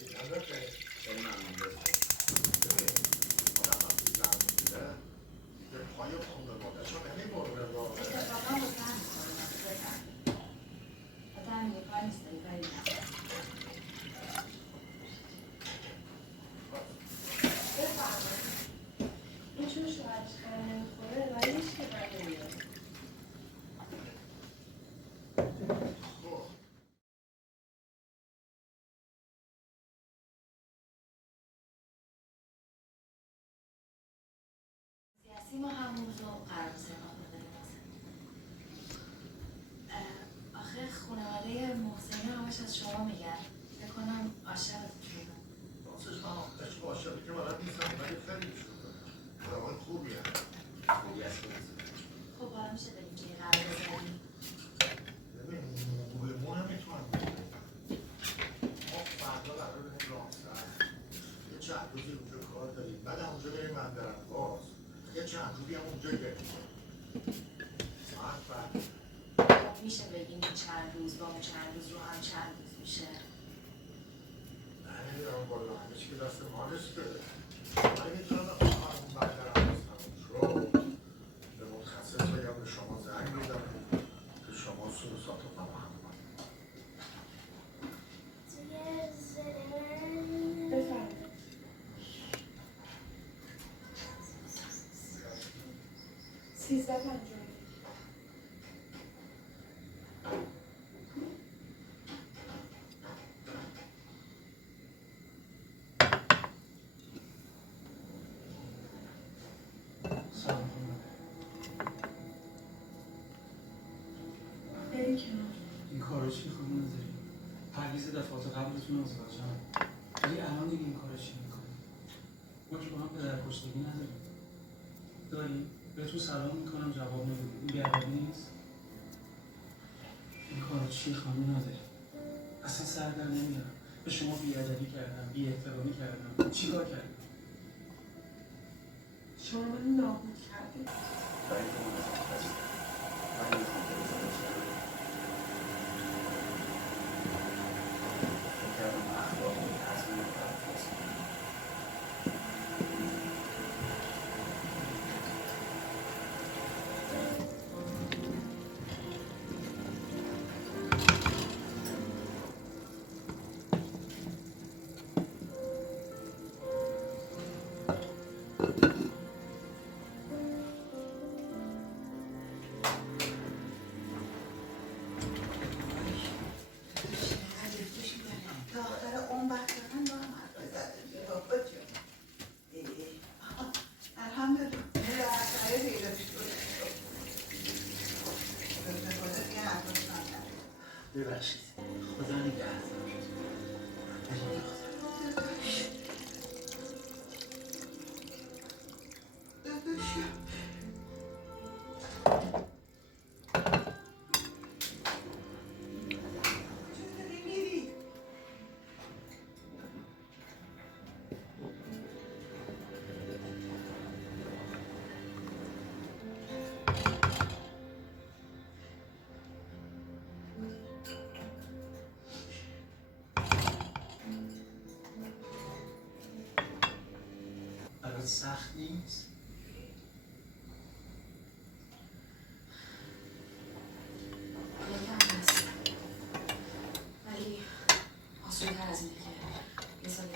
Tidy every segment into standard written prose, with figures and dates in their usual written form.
خیلی ممنون ببین آدم وقتی زن میگیره به پای خونه مادرش هم یعنی مورد اتفاقا با زن میکنه بفرد آدم یه کار نیست داری کاری نکنه بفرمایید این چون شوهرش کار نمیخوره ولی هیچ که بر نمیاد سیاسی ما همون روز قرار سراغ بداریم آخه خانواده محسنی همش از شما میگن فکر کنم عاشقتون شدن راستش من عشق عاشقی که بلد نیستم ولی خیلی شده آدمای خوبی هم خوبی هست خب حالا میشه بریم که قرار بذاریم ببین موهمون هم میتونم ما فردا قرار بریم رامسر یه چند روزی اونجا کار داریم بعد اونجا بریم بندرعباس یه چند روزی هم اونجا گریم خب میشه بگیم این چند روز با اون چند روز رو هم چند روز میشه نمیدونم بالا همه چی که دست ما نیسته من میتونم اون بندرعباس تموم شد به متخصص بگم به شما زنگ میدم که شما سروسات رو فراهم کنید بفرمایید 1350 بریم کنار این کارو چی خانم نداریم پرویز دفعات قبلتون متوجهم ولی الان دیگه این کارو چی میکنیم ما که با هم پدر کشتگی نداریم داریم بهتون سلام میکنم جواب نمیدید این بیادبی نیست این کارو چی خانم نداریم اصلا سر در نمیارم به شما بیادبی کردم بی احترامی کردم چی کار کردم شما من نابود کردید ببخشید خدا نگهدار برات سخت نیست یکم هست ولی آسون‌تر از اینه که یه سال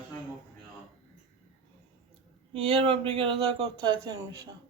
قشنگ گفت میام. یه رو دیگه رضا گفت تعطیل میشم.